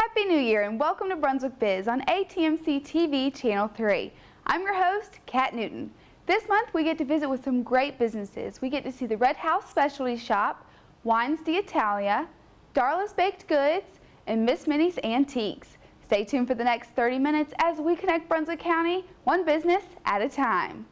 Happy New Year and welcome to Brunswick Biz on ATMC TV Channel 3. I'm your host, Kat Newton. This month we get to visit with some great businesses. We get to see the Red House Specialty Shop, Wines d'Italia, Darlas Baked Goods, and Miss Minnie's Antiques. Stay tuned for the next 30 minutes as we connect Brunswick County one business at a time.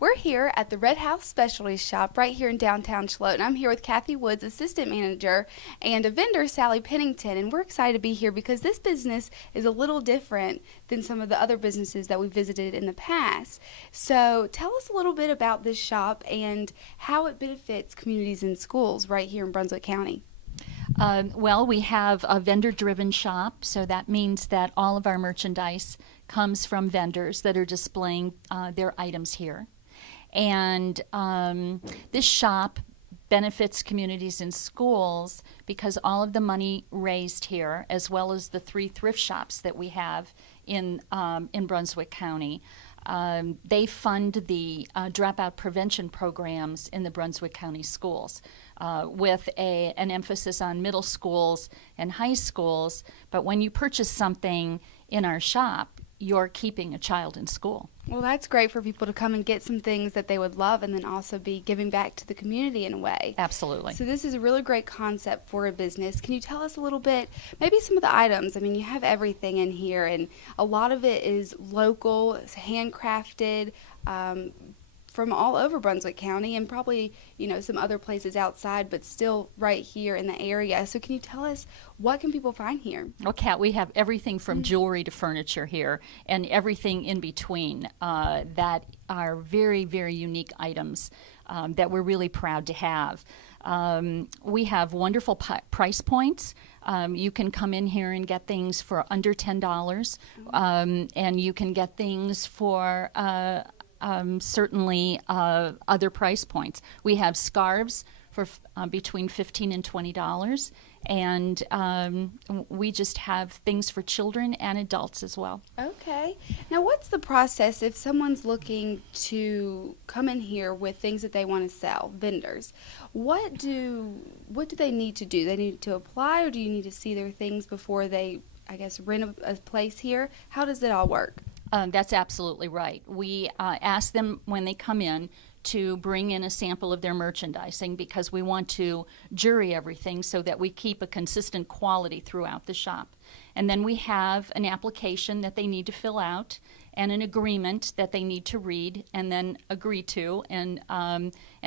We're here at the Red House Specialty Shop right here in downtown Charlotte. I'm here with Kathy Woods, assistant manager, and a vendor, Sally Pennington, and we're excited to be here because this business is a little different than some of the other businesses that we visited in the past. So tell us a little bit about this shop and how it benefits communities and schools right here in Brunswick County. Well, we have a vendor-driven shop, so that means that all of our merchandise comes from vendors that are displaying their items here. And this shop benefits communities and schools because all of the money raised here, as well as the 3 thrift shops that we have in Brunswick County, they fund the dropout prevention programs in the Brunswick County schools with an emphasis on middle schools and high schools. But when you purchase something in our shop, you're keeping a child in school. Well, that's great for people to come and get some things that they would love and then also be giving back to the community in a way. Absolutely. So this is a really great concept for a business. Can you tell us a little bit, maybe some of the items? I mean, you have everything in here, and a lot of it is local, it's handcrafted, from all over Brunswick County and probably, some other places outside, but still right here in the area. So can you tell us, what can people find here? Well, Kat, we have everything from jewelry to furniture here and everything in between that are very, very unique items that we're really proud to have. We have wonderful price points. You can come in here and get things for under $10, and you can get things for certainly other price points. We have scarves for between $15 and $20, and we just have things for children and adults as well. Okay. Now, what's the process if someone's looking to come in here with things that they want to sell, vendors? What do they need to do? They need to apply, or do you need to see their things before they, rent a place here? How does it all work? That's absolutely right. We ask them when they come in to bring in a sample of their merchandising because we want to jury everything so that we keep a consistent quality throughout the shop. And then we have an application that they need to fill out and an agreement that they need to read and then agree to and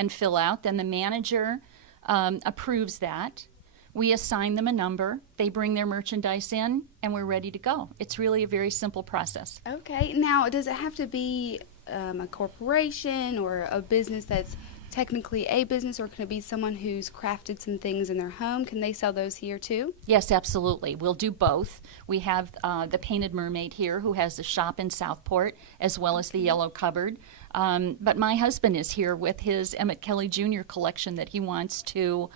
fill out. Then the manager approves that. We assign them a number, they bring their merchandise in, and we're ready to go. It's really a very simple process. Okay. Now, does it have to be a corporation or a business that's technically a business, or can it be someone who's crafted some things in their home? Can they sell those here too? Yes, absolutely. We'll do both. We have the Painted Mermaid here who has a shop in Southport as well as the Yellow Cupboard. But my husband is here with his Emmett Kelly Jr. collection that he wants to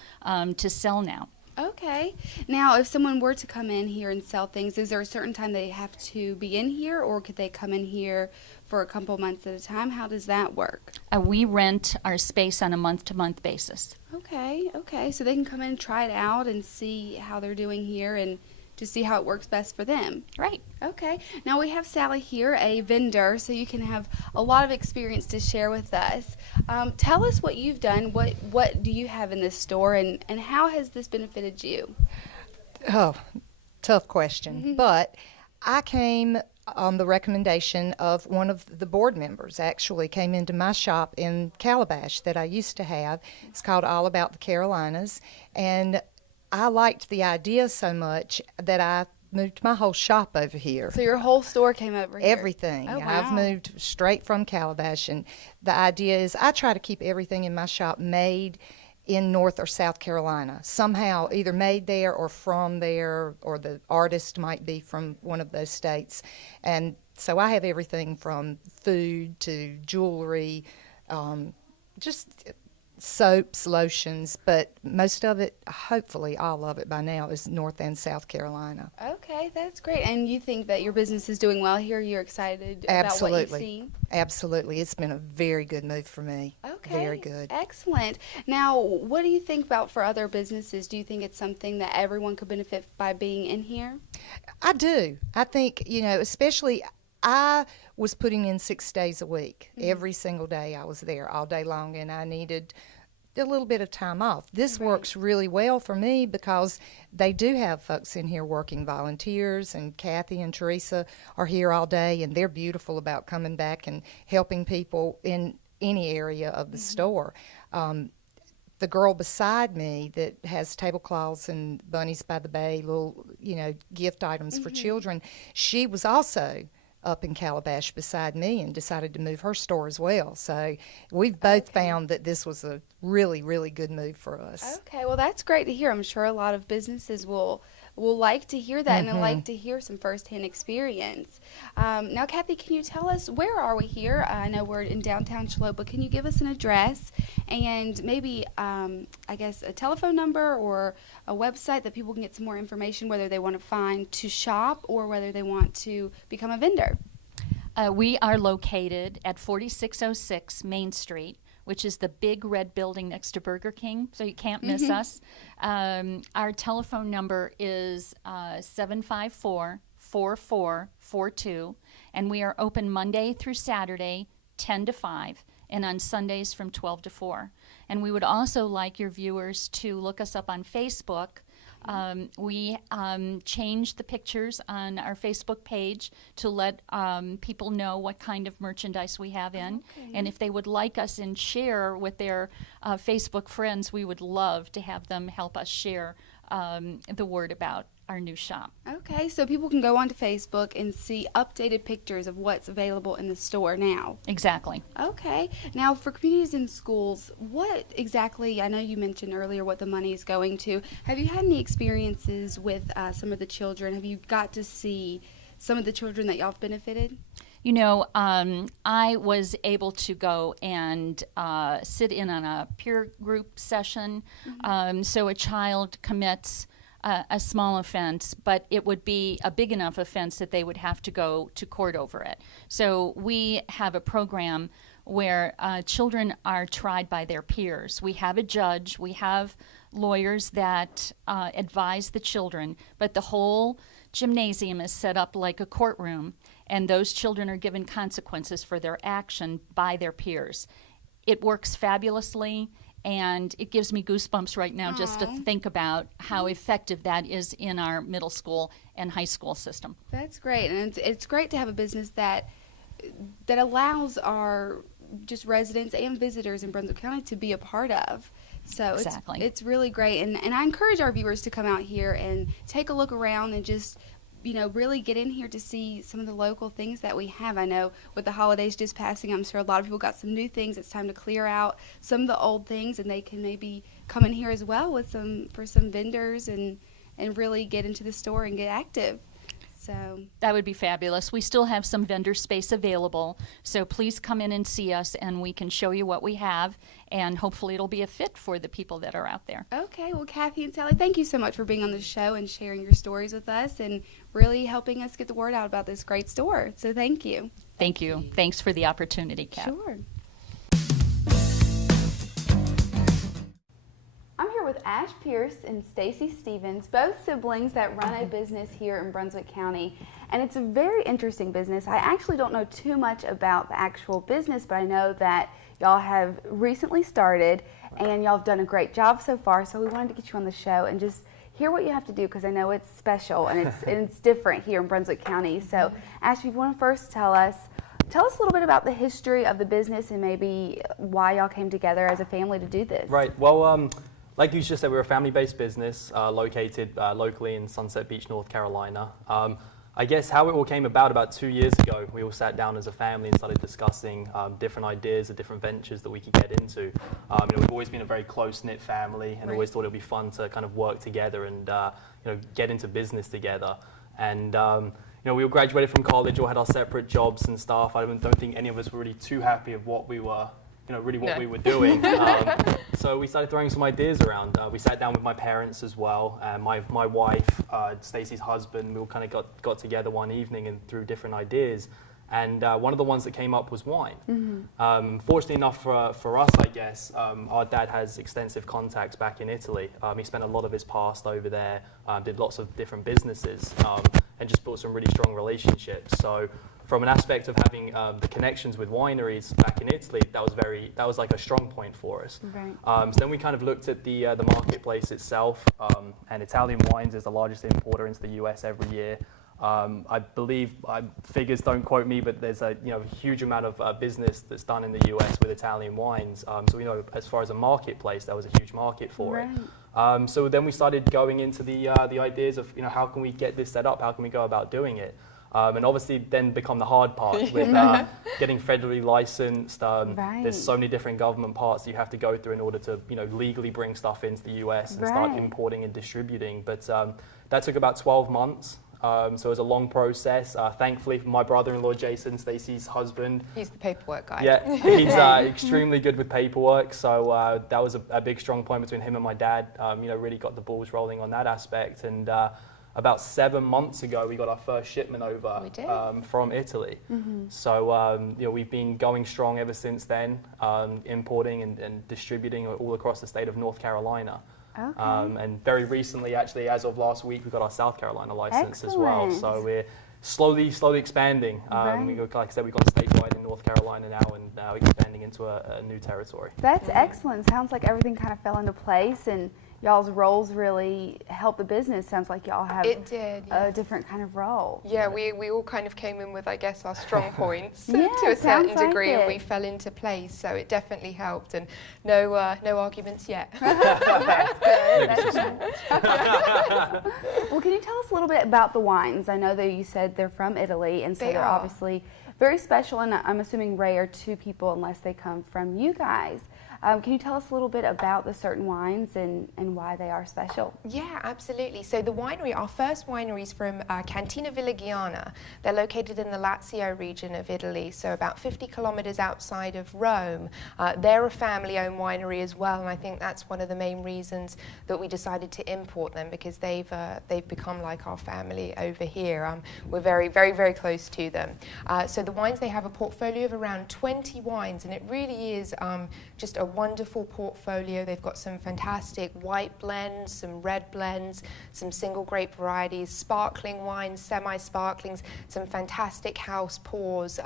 sell now. Okay. Now, if someone were to come in here and sell things, is there a certain time they have to be in here, or could they come in here for a couple months at a time? How does that work? We rent our space on a month-to-month basis. Okay. So they can come in and try it out and see how they're doing here and just see how it works best for them. Right. Okay. Now we have Sally here, a vendor, so you can have a lot of experience to share with us. Tell us what you've done. What do you have in this store, and how has this benefited you? Oh, tough question. But I came on the recommendation of one of the board members, actually came into my shop in Calabash that I used to have. It's called All About the Carolinas, and I liked the idea so much that I moved my whole shop over here. So your whole store came over here? Everything. Oh, I've wow. moved straight from Calabash, and the idea is I try to keep everything in my shop made in North or South Carolina, somehow either made there or from there, or the artist might be from one of those states. And so I have everything from food to jewelry, just soaps, lotions, but most of it, hopefully all of it by now, is North and South Carolina. Okay, that's great. And you think that your business is doing well here? You're excited about what you've seen? Absolutely. It's been a very good move for me. Okay. Very good. Excellent. Now, what do you think about for other businesses? Do you think it's something that everyone could benefit by being in here? I do. I think, especially I was putting in 6 days a week. Every single day I was there all day long, and I needed a little bit of time off. This works really well for me because they do have folks in here working, volunteers, and Kathy and Teresa are here all day, and they're beautiful about coming back and helping people in any area of the store. The girl beside me that has tablecloths and Bunnies by the Bay, little, gift items for children, she was also up in Calabash beside me and decided to move her store as well. So we've both found that this was a really, really good move for us. Okay, well, that's great to hear. I'm sure a lot of businesses will like to hear that and like to hear some firsthand experience. Now, Kathy, can you tell us, where are we here? I know we're in downtown Charlotte, but can you give us an address and maybe, I guess, a telephone number or a website that people can get some more information, whether they want to find to shop or whether they want to become a vendor? We are located at 4606 Main Street, which is the big red building next to Burger King, so you can't miss us. Our telephone number is 754-4442, and we are open Monday through Saturday, 10 to 5, and on Sundays from 12 to 4. And we would also like your viewers to look us up on Facebook. We changed the pictures on our Facebook page to let people know what kind of merchandise we have in. And if they would like us and share with their Facebook friends, we would love to have them help us share the word about our new shop. Okay, so people can go onto Facebook and see updated pictures of what's available in the store now. Exactly. Okay. Now, for communities and schools, what exactly, I know you mentioned earlier what the money is going to. Have you had any experiences with some of the children? Have you got to see some of the children that y'all have benefited? I was able to go and sit in on a peer group session. So a child commits a small offense, but it would be a big enough offense that they would have to go to court over it. So we have a program where children are tried by their peers. We have a judge, we have lawyers that advise the children, but the whole gymnasium is set up like a courtroom, and those children are given consequences for their action by their peers. It works fabulously, and it gives me goosebumps right now just to think about how effective that is in our middle school and high school system. That's great, and it's great to have a business that allows our just residents and visitors in Brunswick County to be a part of. So Exactly. It's really great, and I encourage our viewers to come out here and take a look around and just really get in here to see some of the local things that we have. I know with the holidays just passing, I'm sure a lot of people got some new things. It's time to clear out some of the old things, and they can maybe come in here as well with some vendors and really get into the store and get active. So that would be fabulous. We still have some vendor space available, so please come in and see us, and we can show you what we have, and hopefully it'll be a fit for the people that are out there. Okay, well, Kathy and Sally, thank you so much for being on the show and sharing your stories with us and really helping us get the word out about this great store. So thank you. Thank you. Thanks for the opportunity, Kat. Sure. I'm here with Ash Pierce and Stacy Stevens, both siblings that run a business here in Brunswick County. And it's a very interesting business. I actually don't know too much about the actual business, but I know that y'all have recently started and y'all have done a great job so far. So we wanted to get you on the show and just hear what you have to do, because I know it's special and it's different here in Brunswick County. So Ash, if you want to first tell us a little bit about the history of the business and maybe why y'all came together as a family to do this. Right. Well, Like you just said, we're a family-based business located locally in Sunset Beach, North Carolina. I guess how it all came about 2 years ago, we all sat down as a family and started discussing different ideas of different ventures that we could get into. We've always been a very close-knit family and always thought it would be fun to kind of work together and get into business together. And we all graduated from college, all had our separate jobs and stuff. I don't think any of us were really too happy of what we were we were doing. So we started throwing some ideas around. We sat down with my parents as well, and my wife, Stacey's husband. We all kind of got together one evening and threw different ideas. And one of the ones that came up was wine. Fortunately enough for us, I guess, our dad has extensive contacts back in Italy. He spent a lot of his past over there, did lots of different businesses, and just built some really strong relationships. So from an aspect of having the connections with wineries back in Italy, that was like a strong point for us. Right. So then we kind of looked at the marketplace itself, and Italian wines is the largest importer into the US every year. I believe, figures don't quote me, but there's a huge amount of business that's done in the US with Italian wines. So we know as far as a marketplace, that was a huge market for it. So then we started going into the ideas of how can we get this set up, how can we go about doing it. And obviously then become the hard part with getting federally licensed. There's so many different government parts that you have to go through in order to legally bring stuff into the US and start importing and distributing. But that took about 12 months. So it was a long process. Thankfully, my brother-in-law, Jason, Stacey's husband. He's the paperwork guy. Yeah, he's extremely good with paperwork. So that was a big, strong point between him and my dad. Really got the balls rolling on that aspect. And about 7 months ago, we got our first shipment over from Italy. So we've been going strong ever since then, importing and distributing all across the state of North Carolina. Okay. And very recently, actually, as of last week, we got our South Carolina license as well. So we're slowly expanding. Like I said, we've gone statewide in North Carolina now, and now expanding into a new territory. That's excellent. Sounds like everything kind of fell into place, and y'all's roles really helped the business. Sounds like y'all have a different kind of role. Yeah, we all kind of came in with, I guess, our strong points to a certain sounds like degree, and it. we fell into place. So it definitely helped, and no arguments yet. That's good. That's good. Well, can you tell us a little bit about the wines? I know that you said they're from Italy, and so they're obviously very special, and I'm assuming rare to people unless they come from you guys. Can you tell us a little bit about the certain wines and why they are special? Yeah, absolutely. So the winery, our first winery is from Cantina Villagiana. They're located in the Lazio region of Italy, so about 50 kilometers outside of Rome. They're a family-owned winery as well, and I think that's one of the main reasons that we decided to import them, because they've become like our family over here. We're very, very, very close to them. So the wines, they have a portfolio of around 20 wines, and it really is just a wonderful portfolio. They've got some fantastic white blends, some red blends, some single grape varieties, sparkling wines, semi-sparklings, some fantastic house pours.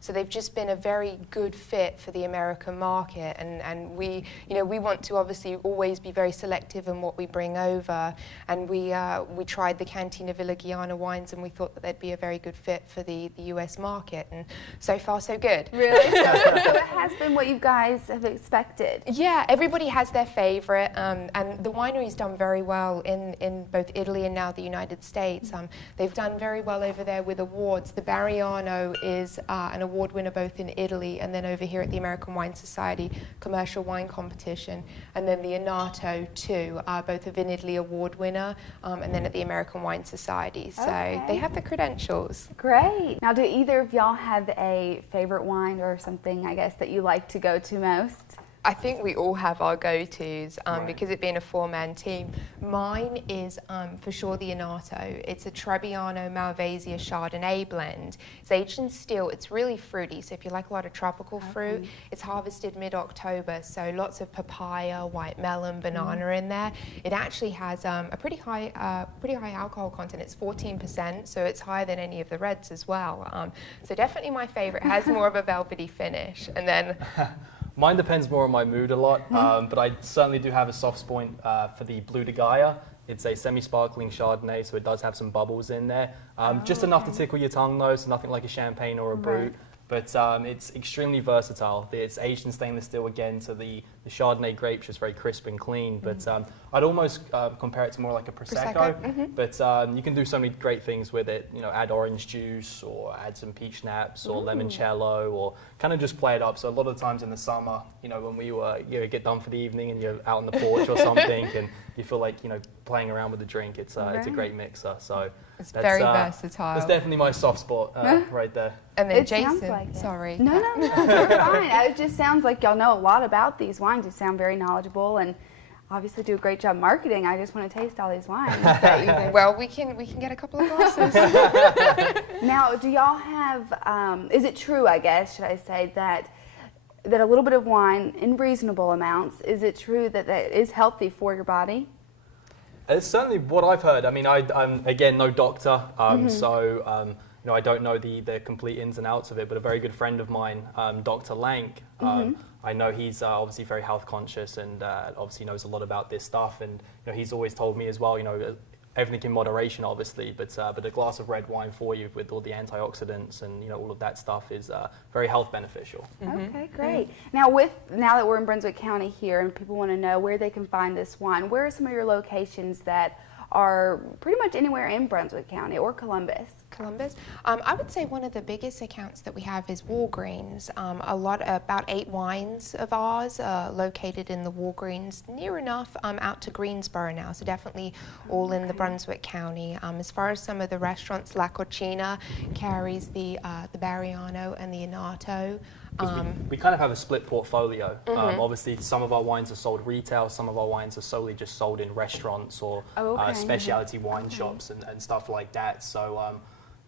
So they've just been a very good fit for the American market, and we want to obviously always be very selective in what we bring over, and we tried the Cantina Villagiana wines, and we thought that they'd be a very good fit for the US market, and so far so good. Really? So it has been what you guys have expected. Yeah, everybody has their favorite, and the winery's done very well in both Italy and now the United States. They've done very well over there with awards. The Barriano is an award winner both in Italy and then over here at the American Wine Society commercial wine competition, and then the Anato too, both a Vinidly award winner, and then at the American Wine Society. So they have the credentials. Great. Now, do either of y'all have a favorite wine or something, I guess, that you like to go to most? I think we all have our go-tos because it being a four-man team. Mine is for sure the Anato. It's a Trebbiano Malvasia Chardonnay blend. It's aged in still. It's really fruity, so if you like a lot of tropical fruit, it's harvested mid-October, so lots of papaya, white melon, banana in there. It actually has a pretty high alcohol content. It's 14%, so it's higher than any of the reds as well. So definitely my favorite. It has more of a velvety finish, and then. Mine depends more on my mood a lot, but I certainly do have a soft spot for the Blue de Gaia. It's a semi-sparkling Chardonnay, so it does have some bubbles in there. Just enough to tickle your tongue though, so nothing like a champagne or a brut. But it's extremely versatile. It's aged in stainless steel again, so the Chardonnay grape's just very crisp and clean. But I'd almost compare it to more like a Prosecco. But you can do so many great things with it. You know, add orange juice or add some peach schnapps or limoncello, or kind of just play it up. So a lot of times in the summer, you know, when we get done for the evening and you're out on the porch or something, and you feel like, you know, playing around with the drink, it's a great mixer. So it's very versatile. That's definitely my soft spot right there. And then It sounds Jason, like it. sorry. No, you're fine. It just sounds like y'all know a lot about these wines. You sound very knowledgeable and obviously do a great job marketing. I just want to taste all these wines. Well, we can get a couple of glasses. Now, do y'all have, is it true, I guess, should I say, that a little bit of wine in reasonable amounts, is it true that is healthy for your body? It's certainly what I've heard. I mean, I'm again no doctor, so you know, I don't know the complete ins and outs of it. But a very good friend of mine, Dr. Lank, I know he's obviously very health conscious and obviously knows a lot about this stuff. And you know, he's always told me as well, you know, everything in moderation, obviously, but a glass of red wine for you with all the antioxidants and, you know, all of that stuff is very health beneficial. Okay, great. Now that we're in Brunswick County here and people want to know where they can find this wine, where are some of your locations that are pretty much anywhere in Brunswick County or Columbus? I would say one of the biggest accounts that we have is Walgreens. About 8 wines of ours are located in the Walgreens, near enough out to Greensboro now, so definitely all in the Brunswick County. As far as some of the restaurants, La Cucina carries the Barriano and the Inato. We kind of have a split portfolio. Obviously, some of our wines are sold retail, some of our wines are solely just sold in restaurants or specialty wine shops and stuff like that. So,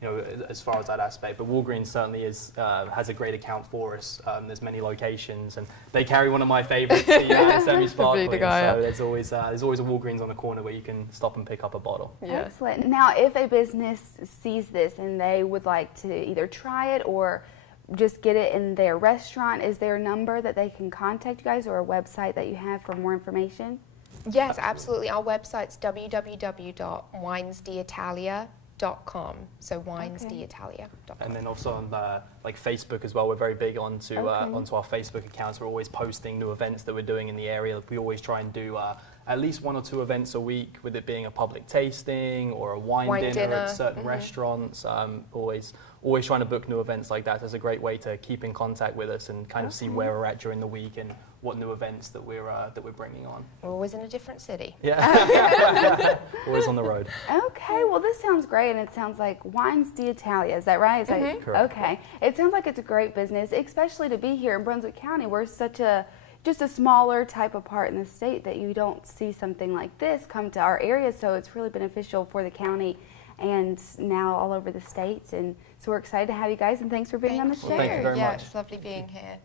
you know, as far as that aspect, but Walgreens certainly has a great account for us. There's many locations, and they carry one of my favorites, the semi-sparkling. So there's always a Walgreens on the corner where you can stop and pick up a bottle. Excellent. Now, if a business sees this and they would like to either try it or just get it in their restaurant, is there a number that they can contact you guys or a website that you have for more information? Yes, absolutely. Our website's www.winesditalia.com. So winesditalia.com. And then also on like Facebook as well, we're very big onto our Facebook accounts. We're always posting new events that we're doing in the area. We always try and do at least 1 or 2 events a week, with it being a public tasting or a wine dinner at certain restaurants. Always trying to book new events like that. It's a great way to keep in contact with us and kind of see where we're at during the week and what new events that we're bringing on. We're always in a different city. Yeah, always on the road. Okay, well this sounds great, and it sounds like Wines d'Italia, is that right? Correct. Okay, it sounds like it's a great business, especially to be here in Brunswick County. We're such just a smaller type of part in the state that you don't see something like this come to our area, so it's really beneficial for the county and now all over the state. And so we're excited to have you guys, and thanks for being on the show. Well, thank you very much. It's lovely being here.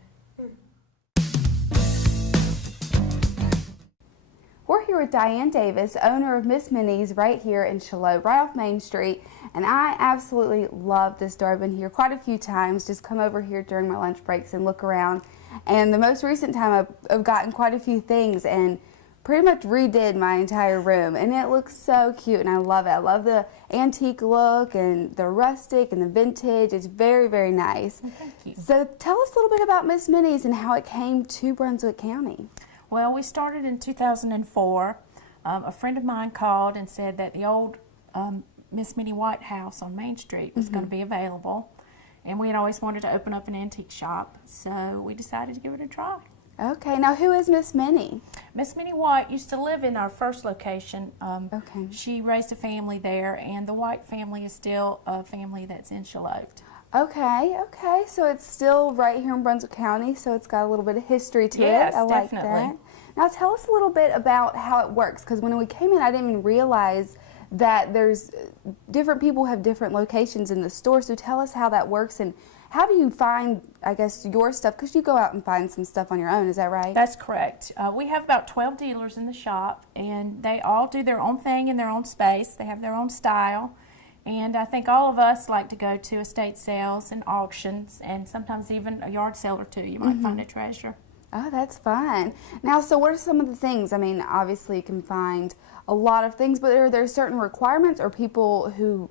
We're here with Diane Davis, owner of Miss Minnies right here in Shallotte, right off Main Street. And I absolutely love this store. I've been here quite a few times, just come over here during my lunch breaks and look around. And the most recent time I've gotten quite a few things and pretty much redid my entire room. And it looks so cute, and I love it. I love the antique look and the rustic and the vintage. It's very, very nice. Thank you. So tell us a little bit about Miss Minnies and how it came to Brunswick County. Well, we started in 2004. A friend of mine called and said that the old Miss Minnie White house on Main Street was going to be available. And we had always wanted to open up an antique shop, so we decided to give it a try. Okay, now who is Miss Minnie? Miss Minnie White used to live in our first location. Okay. She raised a family there, and the White family is still a family that's in Shallotte. Okay, so it's still right here in Brunswick County, so it's got a little bit of history to Yes, it. I like definitely. that. Now tell us a little bit about how it works, because when we came in I didn't even realize that there's different people have different locations in the store, so tell us how that works and how do you find, I guess, your stuff, because you go out and find some stuff on your own, is that right? That's correct. We have about 12 dealers in the shop, and they all do their own thing in their own space. They have their own style, and I think all of us like to go to estate sales and auctions, and sometimes even a yard sale or two. You might find a treasure. Oh, that's fun. Now, so what are some of the things? I mean, obviously you can find a lot of things, but are there certain requirements, or people who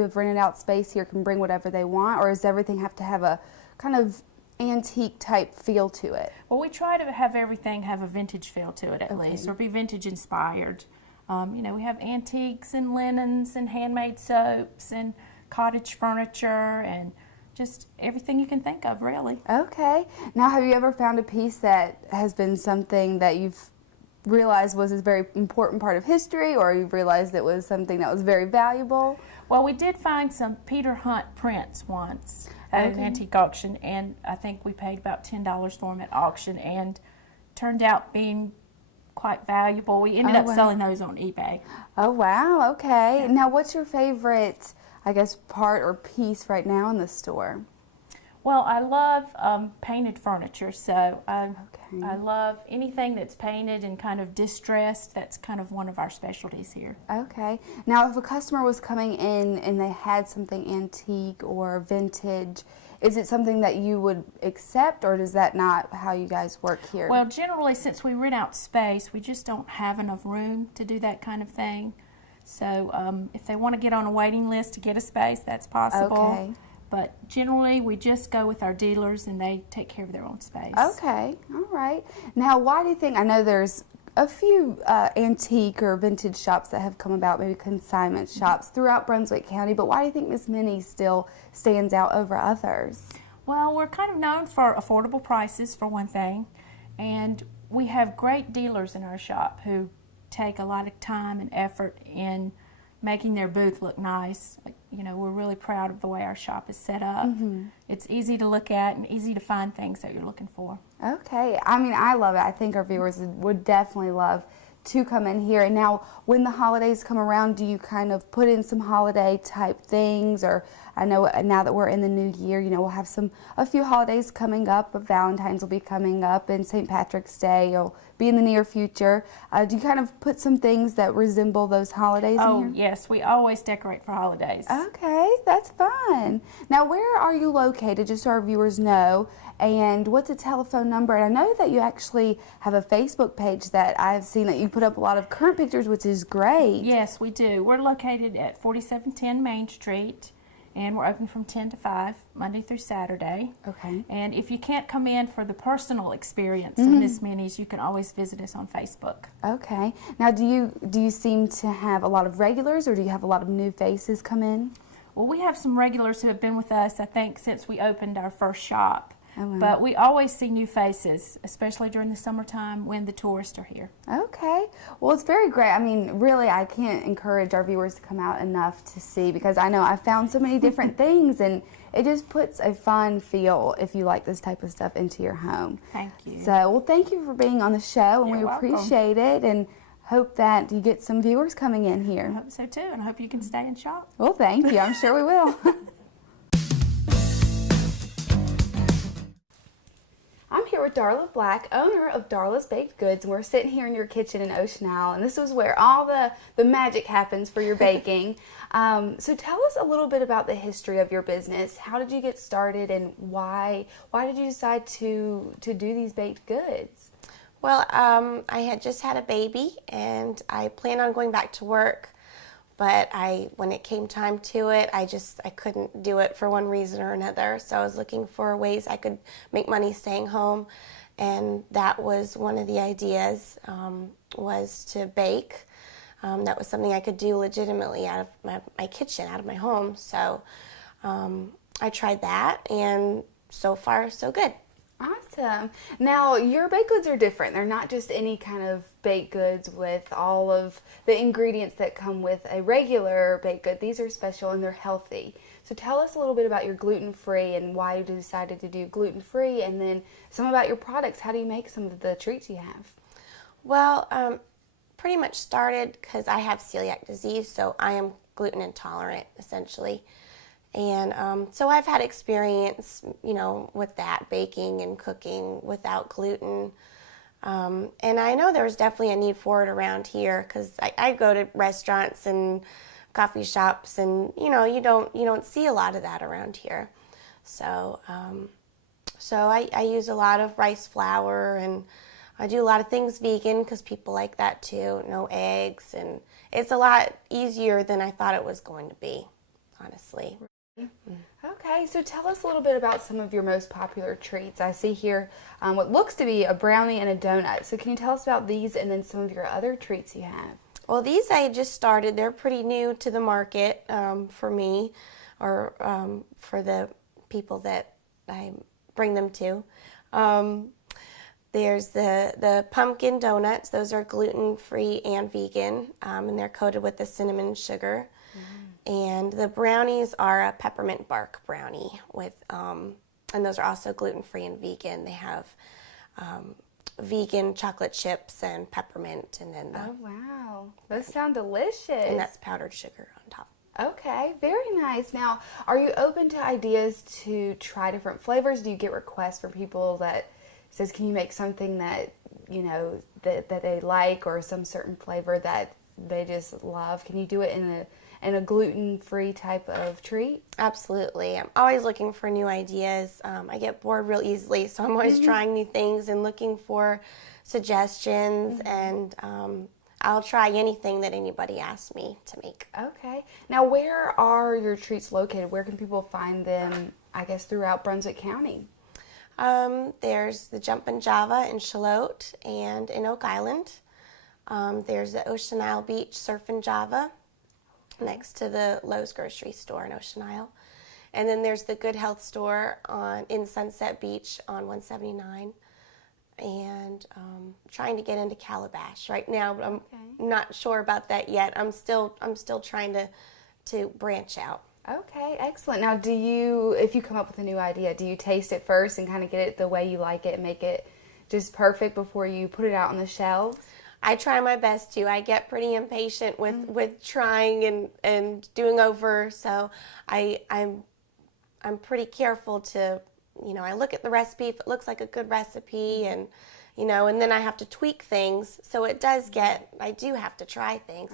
have rented out space here can bring whatever they want, or does everything have to have a kind of antique type feel to it? Well, we try to have everything have a vintage feel to it at least, or be vintage inspired. You know, we have antiques and linens and handmade soaps and cottage furniture and just everything you can think of, really. Okay. Now, have you ever found a piece that has been something that you've realized was a very important part of history, or you've realized it was something that was very valuable? Well, we did find some Peter Hunt prints once at an antique auction, and I think we paid about $10 for them at auction, and turned out being quite valuable. We ended up selling those on eBay. Oh, wow. Okay. Now, what's your favorite, I guess, part or piece right now in the store? Well, I love painted furniture, so I love anything that's painted and kind of distressed. That's kind of one of our specialties here. Okay. Now, if a customer was coming in and they had something antique or vintage, is it something that you would accept, or is that not how you guys work here? Well, generally, since we rent out space, we just don't have enough room to do that kind of thing. So if they want to get on a waiting list to get a space, that's possible. Okay. But generally, we just go with our dealers, and they take care of their own space. Okay, all right. Now, why do you think, I know there's a few antique or vintage shops that have come about, maybe consignment shops throughout Brunswick County, but why do you think Miss Minnie still stands out over others? Well, we're kind of known for affordable prices, for one thing, and we have great dealers in our shop who take a lot of time and effort in making their booth look nice. You know, we're really proud of the way our shop is set up. It's easy to look at and easy to find things that you're looking for. Okay, I mean, I love it. I think our viewers would definitely love to come in here. And now, when the holidays come around, do you kind of put in some holiday type things? Or I know now that we're in the new year, you know, we'll have a few holidays coming up. Valentine's will be coming up, and St. Patrick's Day will be in the near future. Do you kind of put some things that resemble those holidays in here? Oh, yes, we always decorate for holidays. Okay, that's fun. Now, where are you located, just so our viewers know, and what's a telephone number? And I know that you actually have a Facebook page that I've seen that you put up a lot of current pictures, which is great. Yes, we do. We're located at 4710 Main Street, and we're open from 10 to 5, Monday through Saturday. Okay. And if you can't come in for the personal experience of Miss Minnie's, you can always visit us on Facebook. Okay. Now, do you seem to have a lot of regulars, or do you have a lot of new faces come in? Well, we have some regulars who have been with us, I think, since we opened our first shop. Oh, wow. But we always see new faces, especially during the summertime when the tourists are here. Okay. Well, it's very great. I mean, really, I can't encourage our viewers to come out enough to see, because I know I found so many different things, and it just puts a fun feel, if you like this type of stuff, into your home. Thank you. So, well, thank you for being on the show, and You're we welcome. appreciate it, and hope that you get some viewers coming in I here. hope so too, and I hope you can stay and shop. Well, thank you. I'm sure we will. I'm here with Darla Black, owner of Darlas Baked Goods, and we're sitting here in your kitchen in Ocean Isle, and this is where all the magic happens for your baking. So tell us a little bit about the history of your business. How did you get started, and why did you decide to do these baked goods? Well, I had just had a baby, and I planned on going back to work. But when it came time to it, I couldn't do it for one reason or another. So I was looking for ways I could make money staying home, and that was one of the ideas, was to bake. That was something I could do legitimately out of my kitchen, out of my home. So I tried that, and so far, so good. Awesome. Now, your baked goods are different. They're not just any kind of baked goods with all of the ingredients that come with a regular baked good. These are special, and they're healthy. So tell us a little bit about your gluten-free and why you decided to do gluten-free, and then some about your products. How do you make some of the treats you have? Well, pretty much started because I have celiac disease, so I am gluten intolerant, essentially. And so I've had experience, with that, baking and cooking without gluten. And I know there's definitely a need for it around here, because I go to restaurants and coffee shops, and you don't see a lot of that around here. So I use a lot of rice flour, and I do a lot of things vegan because people like that too. No eggs, and it's a lot easier than I thought it was going to be, honestly. Okay, so tell us a little bit about some of your most popular treats. I see here what looks to be a brownie and a donut. So can you tell us about these and then some of your other treats you have? Well, these I just started. They're pretty new to the market for me, or for the people that I bring them to. There's the pumpkin donuts. Those are gluten-free and vegan, and they're coated with the cinnamon sugar. And the brownies are a peppermint bark brownie with, and those are also gluten-free and vegan. They have vegan chocolate chips and peppermint, and then Oh, wow. Those sound delicious. and that's powdered sugar on top. Okay, very nice. Now, are you open to ideas to try different flavors? Do you get requests from people that says, can you make something that, you know, that they like, or some certain flavor that they just love? Can you do it in a gluten-free type of treat? Absolutely. I'm always looking for new ideas. I get bored real easily, so I'm always trying new things and looking for suggestions, and I'll try anything that anybody asks me to make. Okay. Now, where are your treats located? Where can people find them, I guess, throughout Brunswick County? There's the Jumpin' Java in Charlotte and in Oak Island. There's the Ocean Isle Beach Surfin' Java next to the Lowe's grocery store in Ocean Isle. And then there's the Good Health store in Sunset Beach on 179. And trying to get into Calabash right now. But I'm not sure about that yet. I'm still trying to branch out. Okay, excellent. Now, if you come up with a new idea, do you taste it first and kind of get it the way you like it and make it just perfect before you put it out on the shelves? I try my best to. I get pretty impatient with trying and doing over, so I'm pretty careful to, you know, I look at the recipe if it looks like a good recipe, and you know, and then I have to tweak things. So it does I do have to try things,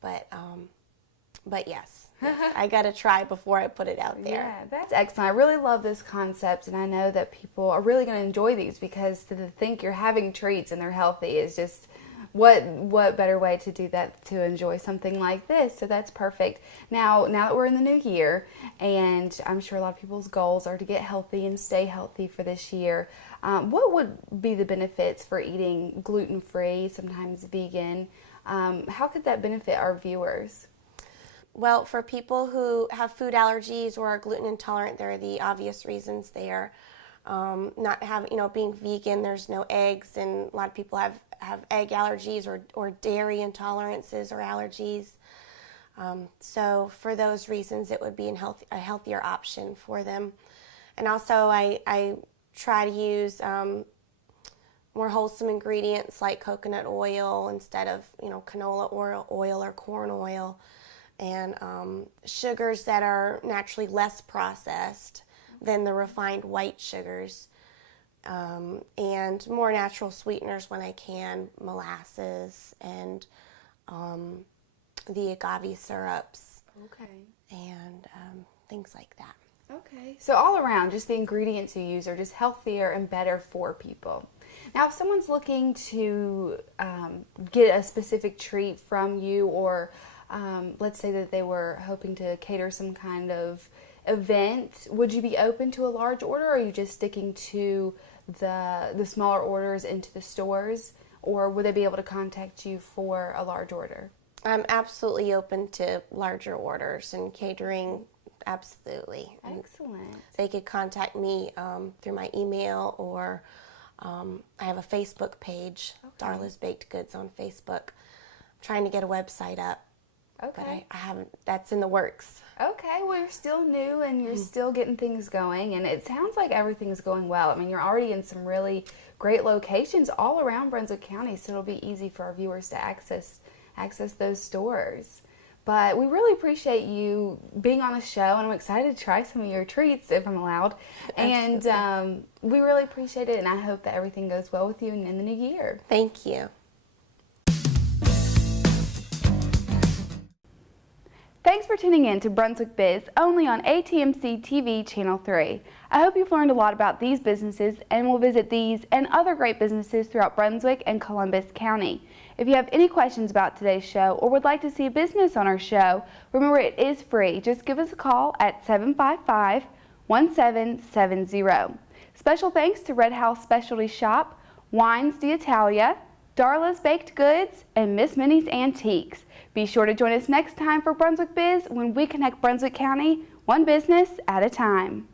but yes, I got to try before I put it out there. Yeah, that's excellent. I really love this concept, and I know that people are really going to enjoy these, because to think you're having treats and they're healthy is just what better way to do that, to enjoy something like this. So that's perfect. Now that we're in the new year, and I'm sure a lot of people's goals are to get healthy and stay healthy for this year, what would be the benefits for eating gluten-free, sometimes vegan? How could that benefit our viewers? Well, for people who have food allergies or are gluten intolerant, there are the obvious reasons there. Not having, you know, being vegan, there's no eggs, and a lot of people have egg allergies or dairy intolerances or allergies. So for those reasons, it would be a healthier option for them. And also, I try to use more wholesome ingredients like coconut oil instead of, you know, canola oil or corn oil, and sugars that are naturally less processed than the refined white sugars, and more natural sweeteners when I can, molasses and the agave syrups, and things like that. Okay, so all around, just the ingredients you use are just healthier and better for people. Now, if someone's looking to get a specific treat from you, or let's say that they were hoping to cater some kind of event, would you be open to a large order, or are you just sticking to the smaller orders into the stores, or would they be able to contact you for a large order? I'm absolutely open to larger orders and catering, absolutely. Excellent. They could contact me through my email, or I have a Facebook page, Darlas Baked Goods on Facebook. I'm trying to get a website up. Okay. But I haven't, that's in the works. Okay, well, you're still new and you're still getting things going, and it sounds like everything's going well. I mean, you're already in some really great locations all around Brunswick County, so it'll be easy for our viewers to access those stores. But we really appreciate you being on the show, and I'm excited to try some of your treats, if I'm allowed. Absolutely. And we really appreciate it, and I hope that everything goes well with you in the new year. Thank you. Thanks for tuning in to Brunswick Biz, only on ATMC TV Channel 3. I hope you've learned a lot about these businesses and will visit these and other great businesses throughout Brunswick and Columbus County. If you have any questions about today's show or would like to see a business on our show, remember it is free. Just give us a call at 755-1770. Special thanks to Red House Specialty Shop, Wines d'Italia, Darlas Baked Goods, and Miss Minnie's Antiques. Be sure to join us next time for Brunswick Biz when we connect Brunswick County one business at a time.